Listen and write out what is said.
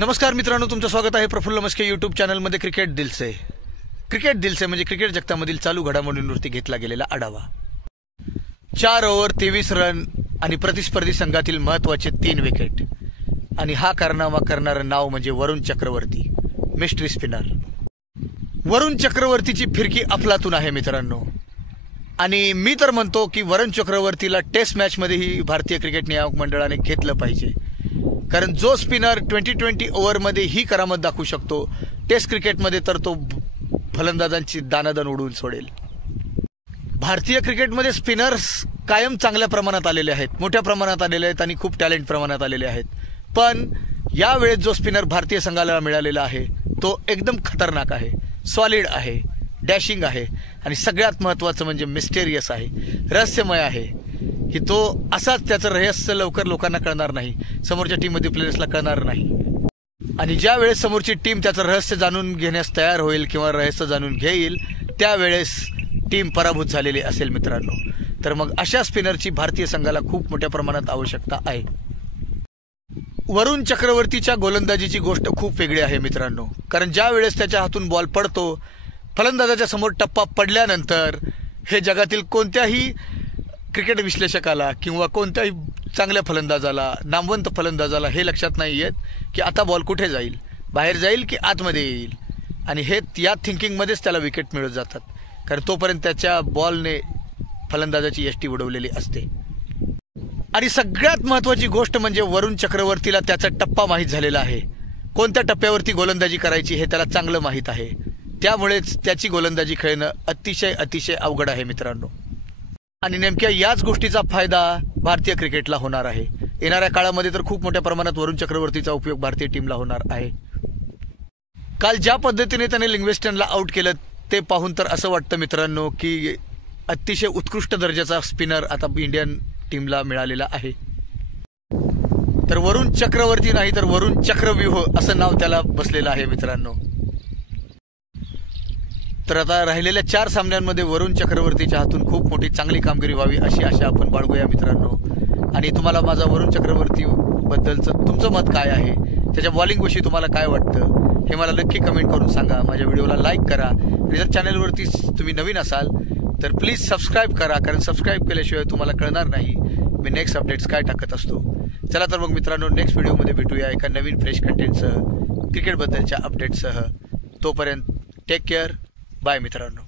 नमस्कार मित्रांनो, तुमचं स्वागत आहे प्रफुल्ल मस्के यूट्यूब चॅनलमध्ये क्रिकेट दिलसे म्हणजे क्रिकेट जगतामधील चालू घडामोडींवरती घेतला गेलेला आढावा। 4 ओव्हर 23 रन आणि प्रतिस्पर्धी संघातील महत्त्वाचे 3 विकेट आणि हा कारनामा करणारं नाव म्हणजे वरुण चक्रवर्ती, मिस्ट्री स्पिनर। वरुण चक्रवर्तीची फिरकी अफलातून आहे मित्रांनो, आणि मी तर म्हणतो की वरुण चक्रवर्तीला टेस्ट मॅचमध्येही भारतीय क्रिकेट नियामक मंडळाने घेतलं पाहिजे, कारण जो स्पिनर 20-20 ओव्हरमध्ये ही करामत दाखवू शकतो, टेस्ट क्रिकेटमध्ये तर तो फलंदाजांची दानादान उडवून सोडेल। भारतीय क्रिकेटमध्ये स्पिनर्स कायम चांगल्या प्रमाणात आलेले आहेत, मोठ्या प्रमाणात आलेले आहेत आणि खूप टॅलेंट प्रमाणात आलेले आहेत, पण यावेळेस जो स्पिनर भारतीय संघाला मिळालेला आहे तो एकदम खतरनाक आहे, सॉलिड आहे, डॅशिंग आहे आणि सगळ्यात महत्त्वाचं म्हणजे मिस्टेरियस आहे, रहस्यमय आहे की तो असाच त्याचं रहस्य लवकर लोकांना कळणार नाही, समोरच्या टीममध्ये प्लेयर्सला कळणार नाही, आणि ज्या वेळेस समोरची टीम त्याचं रहस्य जाणून घेण्यास तयार होईल किंवा रहस्य जाणून घेईल त्यावेळेस टीम पराभूत झालेली असेल मित्रांनो। तर मग अशा स्पिनरची भारतीय संघाला खूप मोठ्या प्रमाणात आवश्यकता आहे। वरुण चक्रवर्तीच्या गोलंदाजीची गोष्ट खूप वेगळी आहे मित्रांनो, कारण ज्या वेळेस त्याच्या हातून बॉल पडतो, फलंदाजाच्या समोर टप्पा पडल्यानंतर हे जगातील कोणत्याही क्रिकेट विश्लेषकाला किंवा कोणत्याही चांगल्या फलंदाजाला, नामवंत फलंदाजाला हे लक्षात नाही येत की आता बॉल कुठे जाईल, बाहेर जाईल की आतमध्ये येईल, आणि हे या थिंकिंगमध्येच त्याला विकेट मिळत जातात, कारण तोपर्यंत त्याच्या बॉलने फलंदाजाची यष्टी उडवलेली असते। आणि सगळ्यात महत्त्वाची गोष्ट म्हणजे वरुण चक्रवर्तीला त्याचा टप्पा माहीत झालेला आहे, कोणत्या टप्प्यावरती गोलंदाजी करायची हे त्याला चांगलं माहीत आहे, त्यामुळेच त्याची गोलंदाजी खेळणं अतिशय अवघड आहे मित्रांनो। आणि नेमक्या याच गोष्टीचा फायदा भारतीय क्रिकेटला होणार आहे। येणाऱ्या काळामध्ये तर खूप मोठ्या प्रमाणात वरुण चक्रवर्तीचा उपयोग भारतीय टीमला होणार आहे। काल ज्या पद्धतीने त्याने लिंग्वेस्टनला आउट केलं ते पाहून तर असं वाटतं मित्रांनो की अतिशय उत्कृष्ट दर्जाचा स्पिनर आता इंडियन टीमला मिळालेला आहे। तर वरुण चक्रवर्ती नाही तर वरुण चक्रव्यूह असं नाव त्याला बसलेलं आहे मित्रांनो। तर आता राहिलेल्या 4 सामन्यांमध्ये वरुण चक्रवर्तीच्या हातून खूप मोठी चांगली कामगिरी व्हावी अशी आशा आपण बाळगूया मित्रांनो। आणि तुम्हाला माझा वरुण चक्रवर्ती बद्दलचं तुमचं मत काय आहे, त्याच्या बॉलिंगविषयी तुम्हाला काय वाटतं हे मला नक्की कमेंट करून सांगा। माझ्या व्हिडिओला लाईक करा आणि जर चॅनलवरती तुम्ही नवीन असाल तर प्लीज सबस्क्राईब करा, कारण सबस्क्राईब केल्याशिवाय तुम्हाला कळणार नाही मी नेक्स्ट अपडेट्स काय टाकत असतो। चला तर मग मित्रांनो, नेक्स्ट व्हिडिओमध्ये भेटूया एका नवीन फ्रेश कंटेंटसह, क्रिकेटबद्दलच्या अपडेट्ससह। तोपर्यंत टेक केअर, बाय मित्रांनो।